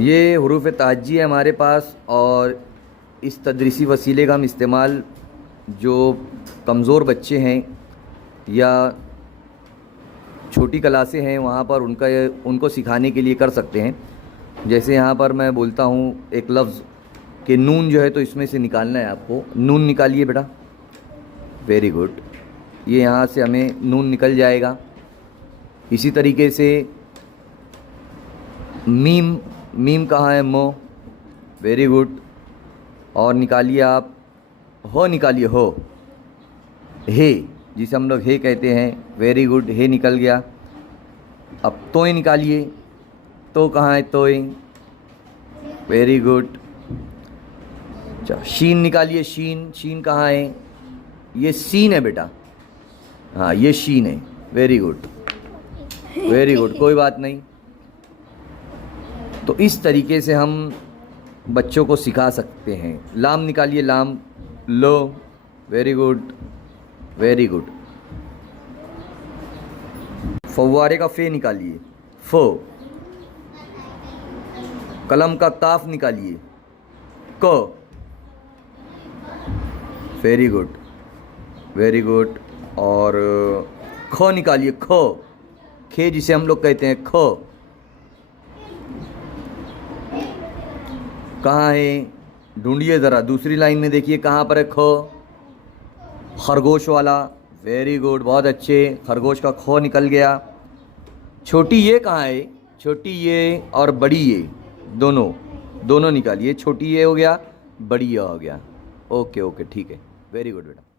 ये हुरूफ ताजी है हमारे पास, और इस तदरीसी वसीले का हम इस्तेमाल जो कमज़ोर बच्चे हैं या छोटी क्लासें हैं वहाँ पर उनको सिखाने के लिए कर सकते हैं। जैसे यहाँ पर मैं बोलता हूँ एक लफ्ज़ कि नून जो है तो इसमें से निकालना है आपको। नून निकालिए बेटा, वेरी गुड। ये यहाँ से हमें नून निकल जाएगा। इसी तरीके से मीम, मीम कहाँ है? मो, वेरी गुड। और निकालिए आप हो, निकालिए हो। हे, जिसे हम लोग हे कहते हैं, वेरी गुड, हे निकल गया। अब तोय निकालिए, तो कहाँ है? तोय, वेरी गुड। अच्छा, शीन निकालिए, शीन, शीन कहाँ है? ये सीन है बेटा, हाँ ये शीन है, वेरी गुड, वेरी गुड, कोई बात नहीं। तो इस तरीके से हम बच्चों को सिखा सकते हैं। लाम निकालिए, लाम, लो, वेरी गुड, वेरी गुड। फव्वारे का फे निकालिए, फो। कलम का काफ निकालिए, को, वेरी गुड, वेरी गुड। और खो निकालिए, खो, खे जिसे हम लोग कहते हैं खो। कहाँ है? ढूंढिए ज़रा, दूसरी लाइन में देखिए कहाँ पर है खो। खरगोश वाला, वेरी गुड, बहुत अच्छे। खरगोश का खो निकल गया। छोटी ये कहाँ है? छोटी ये और बड़ी ये, दोनों निकालिए। छोटी ये हो गया, बड़ी ये हो गया। ओके ओके, ठीक है, वेरी गुड बेटा।